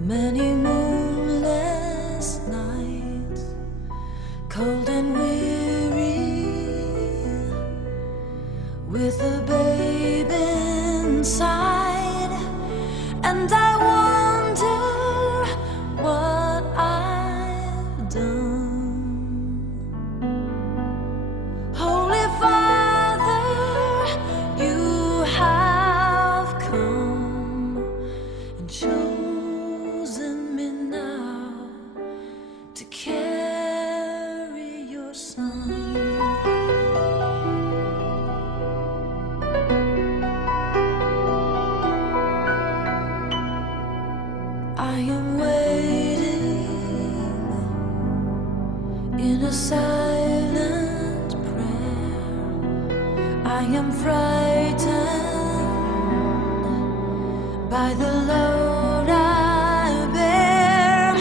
Many moonless nights, cold and weary, with a babe inside, and I wonder what I've done. Holy Father, you have come and chosen me now to carry your Son. I am waiting in a silent prayer. I am frightened by the load I bear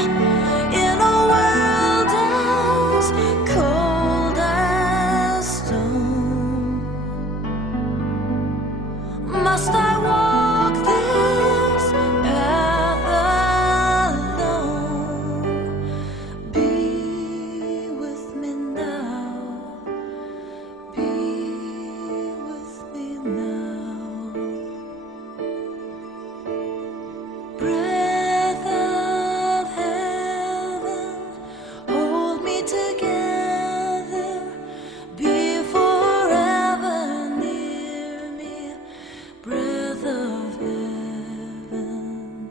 in a world as cold as stone. Must I walk this path alone? Be with me now. Be with me now. Breath of heaven, hold me together. Be forever near me. Breath of heaven,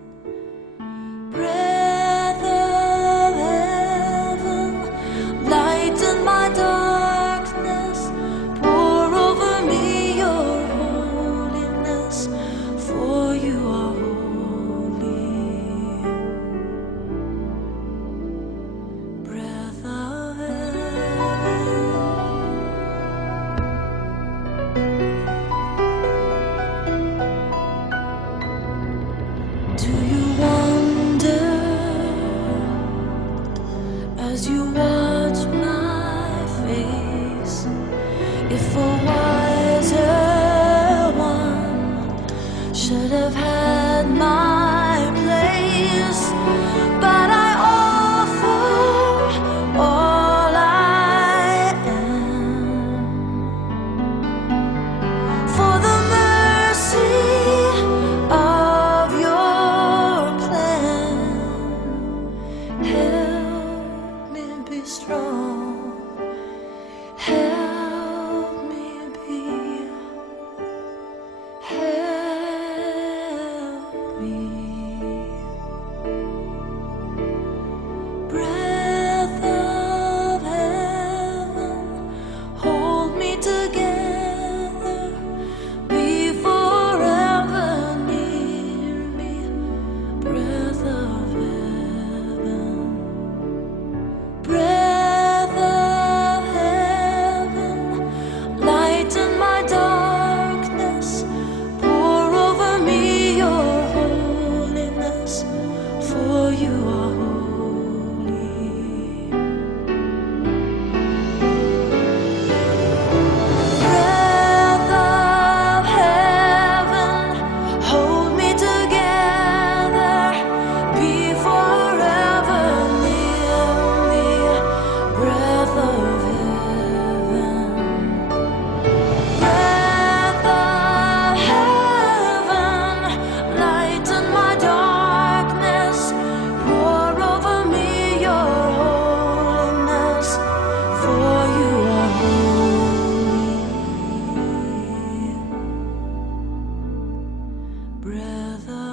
breath of heaven, lighten my darkness, pour over me your holiness, for you are holy. Breath of heaven. Do you wonder as you watch my face if a wiser one should have had my place? But I offer all I am for the mercy of your plan. Help me be strong. Help me be. Help me. Breath of heaven, hold me together. Be forever near me. Breath of heaven, breath of heaven, lighten my darkness, pour over me your holiness, for you are holy. Breath of heaven, hold me together. Be forever near me. Breath of heaven, breath of heaven, lighten my darkness, pour over me your holiness, for you are holy. Breath of